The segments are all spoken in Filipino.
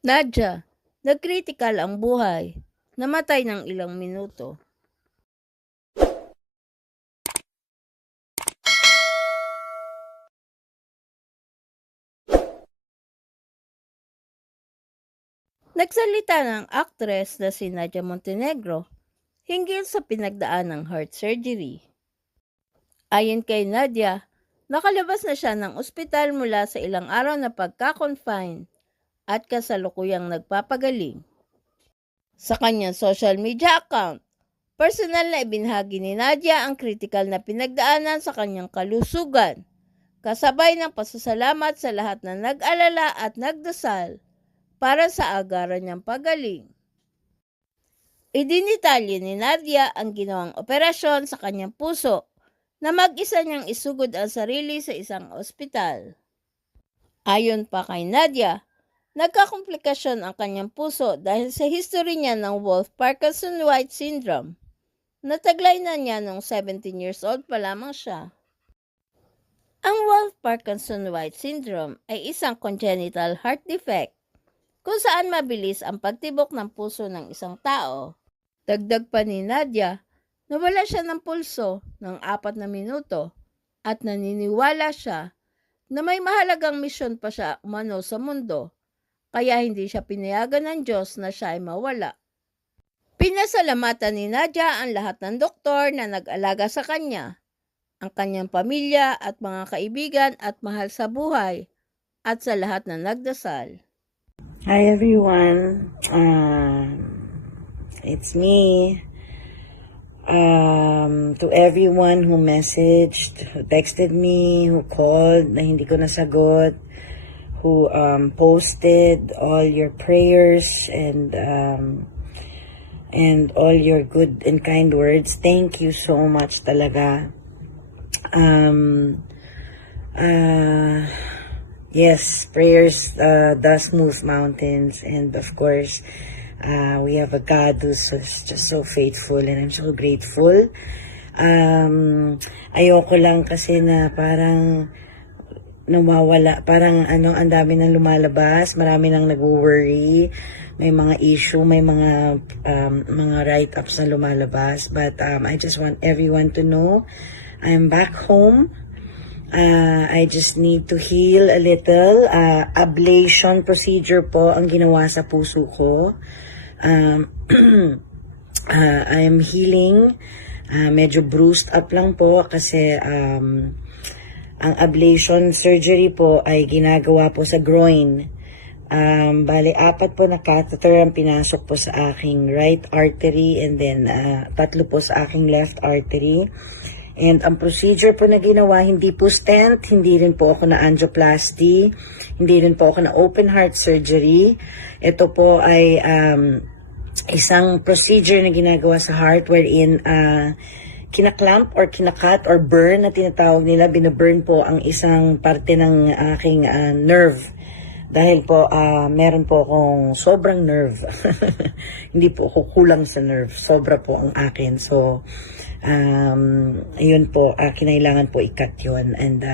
Nadja, nagkritikal ang buhay. Namatay ng ilang minuto. Nagsalita ng aktres na si Nadia Montenegro hinggil sa pinagdaan ng heart surgery. Ayon kay Nadia, nakalabas na siya ng ospital mula sa ilang araw na pagka-confine at kasalukuyang nagpapagaling. Sa kanyang social media account, personal na ibinahagi ni Nadia ang kritikal na pinagdaanan sa kanyang kalusugan, kasabay ng pasasalamat sa lahat na nag-alala at nagdasal para sa agaran niyang pagaling. Idinitalye ni Nadia ang ginawang operasyon sa kanyang puso na mag-isa niyang isugod ang sarili sa isang ospital. Ayon pa kay Nadia, nagkakomplikasyon ang kanyang puso dahil sa history niya ng Wolff-Parkinson-White syndrome. Nataglay na niya nung 17 years old pa lamang siya. Ang Wolff-Parkinson-White syndrome ay isang congenital heart defect kung saan mabilis ang pagtibok ng puso ng isang tao. Dagdag pa ni Nadia, nawala siya ng pulso ng 4 na minuto at naniniwala siya na may mahalagang misyon pa siya umano sa mundo, kaya hindi siya pinayagan ng Diyos na siya ay mawala. Pinasalamatan ni Nadia ang lahat ng doktor na nag-alaga sa kanya, ang kanyang pamilya at mga kaibigan at mahal sa buhay, at sa lahat na nagdasal. Hi everyone, it's me. To everyone who messaged, who texted me, who called na hindi ko nasagot, who posted all your prayers and all your good and kind words. Thank you so much talaga. Yes, prayers does move mountains, and of course, we have a God who's just so faithful, and I'm so grateful. Ayoko lang kasi na parang nawawala, parang ang dami nang lumalabas, marami nang nag-worry, may mga issue, may mga write-ups na lumalabas, but I just want everyone to know I'm back home. I just need to heal a little. Ablation procedure po ang ginawa sa puso ko. I am healing. Medyo bruised up lang po kasi ang ablation surgery po ay ginagawa po sa groin. Bali, 4 po na catheter ang pinasok po sa aking right artery and then 3 po sa aking left artery. And ang procedure po na ginawa, hindi po stent, hindi rin po ako na angioplasty, hindi rin po ako na open heart surgery. Ito po ay isang procedure na ginagawa sa heart wherein kinaklamp or kinakat or burn na tinatawag nila, binaburn po ang isang parte ng aking nerve. Dahil po meron po akong sobrang nerve. Hindi po ako kulang sa nerve. Sobra po ang akin. So, ayun po, kinailangan po ikat yun. And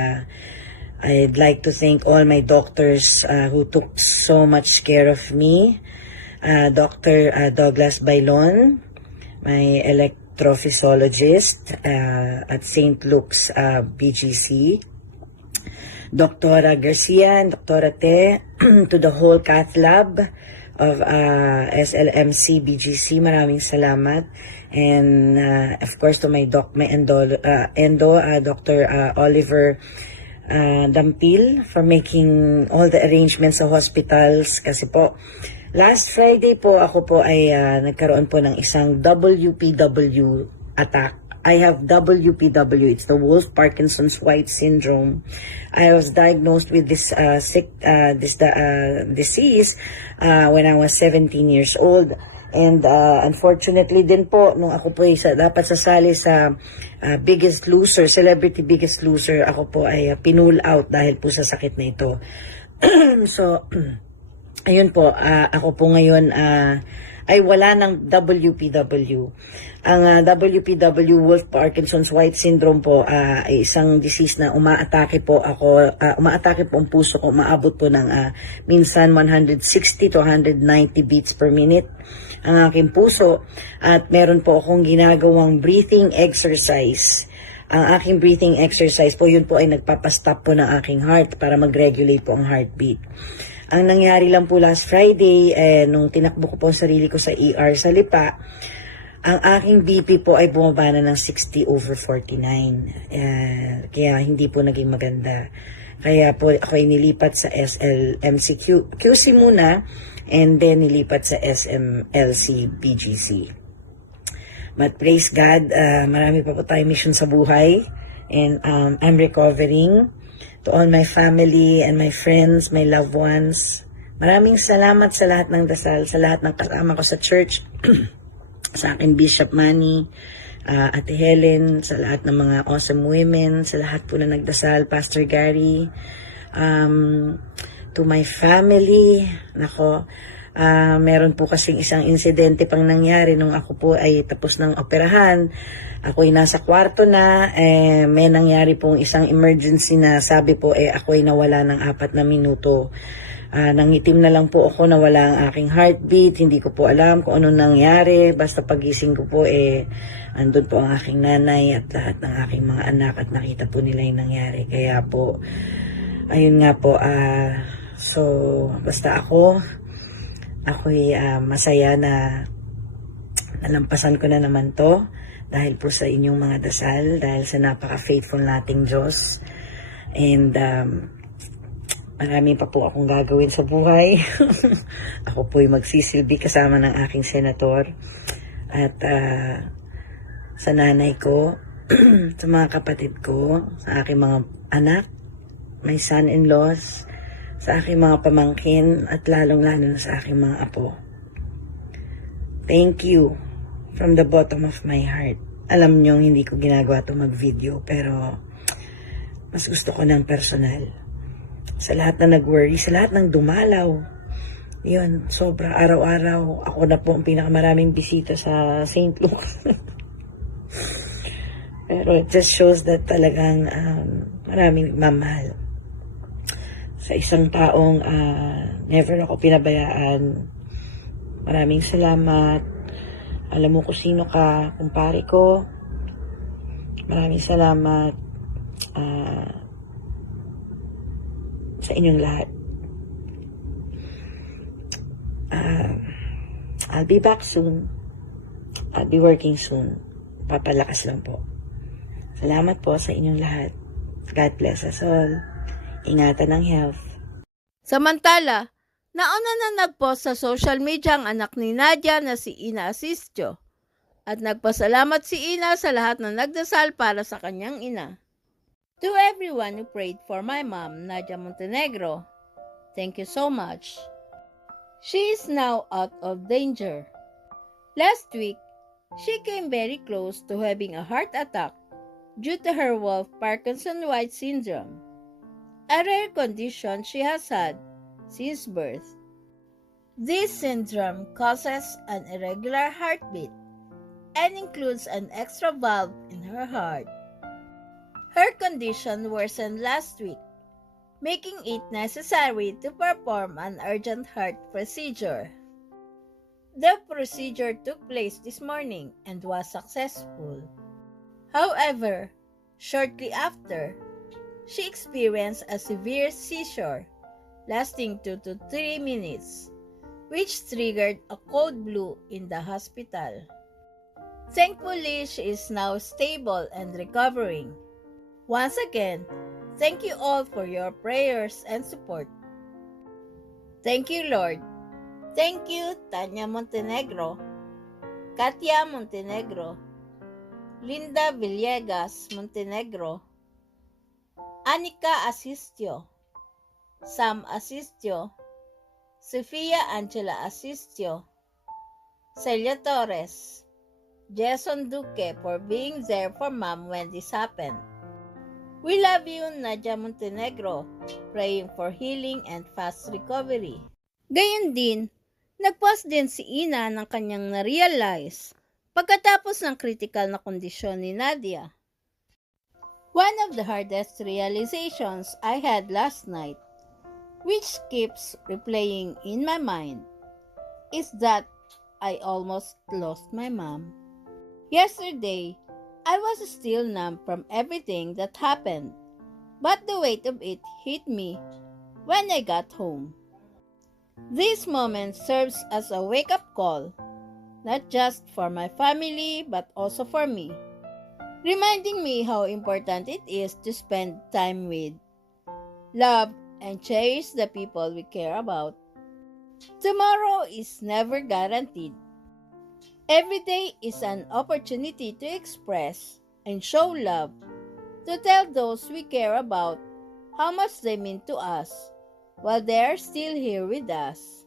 I'd like to thank all my doctors who took so much care of me. Dr. Douglas Bailon, my electrophysiologist at St. Luke's BGC. Dr. Garcia and Dr. Te, to the whole cath lab of SLMC BGC, maraming salamat. And of course to my endo, Dr. Oliver Dampil for making all the arrangements sa hospitals. Kasi po, last Friday po ako po ay nagkaroon po ng isang WPW attack. I have WPW, it's the Wolff-Parkinson's White syndrome. I was diagnosed with this disease when I was 17 years old. And unfortunately din po, nung ako po ay dapat sasali sa Biggest Loser, Celebrity Biggest Loser, ako po ay pinull out dahil po sa sakit na ito. So, ayun po, ako po ngayon ay wala ng WPW. Ang WPW, Wolff Parkinson's White Syndrome po, ay isang disease na umaatake po ang puso ko, umaabot po ng minsan 160 to 190 beats per minute ang aking puso, at meron po akong ginagawang breathing exercise. Ang aking breathing exercise po, yun po ay nagpapastop po ng aking heart para mag-regulate po ang heartbeat. Ang nangyari lang po last Friday, nung tinakbo ko po ang sarili ko sa ER sa Lipa, ang aking BP po ay bumaba na ng 60/49. Kaya hindi po naging maganda. Kaya po ako ay nilipat sa SLMC QC muna, and then nilipat sa SMLC BGC. But praise God, marami pa po tayong mission sa buhay, and I'm recovering. To all my family and my friends, my loved ones, maraming salamat sa lahat ng dasal, sa lahat ng kasama ko sa church, sa aking Bishop Manny, Ate Helen, sa lahat ng mga awesome women, sa lahat po na nagdasal, Pastor Gary, to my family, nako, meron po kasing isang insidente pang nangyari nung ako po ay tapos ng operahan. Ako'y nasa kwarto na, may nangyari pong isang emergency na sabi po ako'y nawala ng 4 na minuto. Nangitim na lang po ako, nawala ang aking heartbeat, hindi ko po alam kung ano nangyari. Basta pagising ko po andun po ang aking nanay at lahat ng aking mga anak, at nakita po nila yung nangyari. Kaya po, ayun nga po, so basta ako'y masaya na nalampasan ko na naman to. Dahil po sa inyong mga dasal, dahil sa napaka-faithful nating Diyos. And marami pa po akong gagawin sa buhay. Ako po'y magsisilbi kasama ng aking senator. At sa nanay ko, sa mga kapatid ko, sa aking mga anak, my son-in-laws, sa aking mga pamangkin, at lalong-lalo na sa aking mga apo. Thank you. From the bottom of my heart. Alam nyo, hindi ko ginagawa ito mag-video, pero mas gusto ko ng personal. Sa lahat na nag-worry, sa lahat ng dumalaw. Yun, sobra araw-araw. Ako na po ang pinakamaraming bisita sa St. Luke. Pero it just shows that talagang maraming mamahal. Sa isang taong never ako pinabayaan. Maraming salamat. Alam mo kung sino ka, kumpare ko. Maraming salamat sa inyong lahat. I'll be back soon. I'll be working soon. Papalakas lang po. Salamat po sa inyong lahat. God bless us all. Ingatan ng health. Samantala, nauna na nagpost sa social media ang anak ni Nadia na si Ina Asistio, at nagpasalamat si Ina sa lahat na nagdasal para sa kanyang ina. To everyone who prayed for my mom, Nadia Montenegro, thank you so much. She is now out of danger. Last week, she came very close to having a heart attack due to her Wolff Parkinson White Syndrome, a rare condition she has had since birth. This syndrome causes an irregular heartbeat and includes an extra valve in her heart. Her condition worsened last week, making it necessary to perform an urgent heart procedure. The procedure took place this morning and was successful. However, shortly after, she experienced a severe seizure lasting 2 to 3 minutes, which triggered a code blue in the hospital. Thankfully, she is now stable and recovering. Once again, thank you all for your prayers and support. Thank you, Lord. Thank you, Tanya Montenegro, Katia Montenegro, Linda Villegas Montenegro, Anika Asistio, Sam Asistio, Sofia Angela Asistio, Celia Torres, Jason Duque for being there for Mom when this happened. We love you, Nadia Montenegro, praying for healing and fast recovery. Gayon din, Nagpost din si Ina ng kanyang na-realize pagkatapos ng critical na kondisyon ni Nadia. One of the hardest realizations I had last night, which keeps replaying in my mind, is that I almost lost my mom. Yesterday, I was still numb from everything that happened, but the weight of it hit me when I got home. This moment serves as a wake-up call, not just for my family but also for me, reminding me how important it is to spend time with, love, and cherish the people we care about. Tomorrow is never guaranteed. Every day is an opportunity to express and show love, to tell those we care about how much they mean to us while they are still here with us.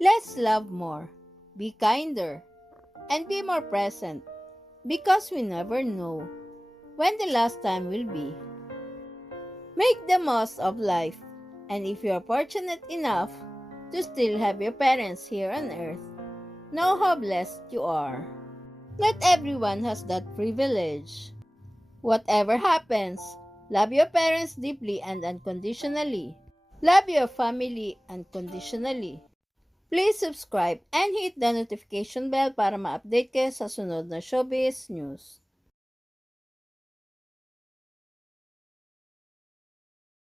Let's love more, be kinder, and be more present because we never know when the last time will be. Make the most of life, and if you are fortunate enough to still have your parents here on earth, know how blessed you are. Not everyone has that privilege. Whatever happens, love your parents deeply and unconditionally. Love your family unconditionally. Please subscribe and hit the notification bell para ma-update kayo sa sunod na showbiz news.